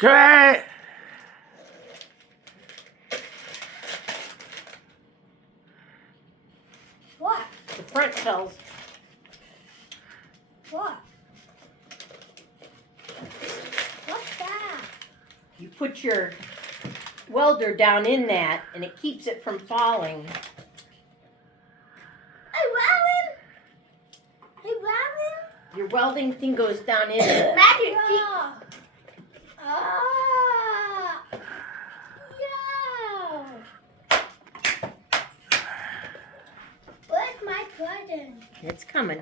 Okay. What? The front tells. What? What's that? You put your welder down in that, and it keeps it from falling. Hey, Robin! Hey, Robin! Your welding thing goes down in it. Magic yeah. Ah! Yeah! Where's my present? It's coming.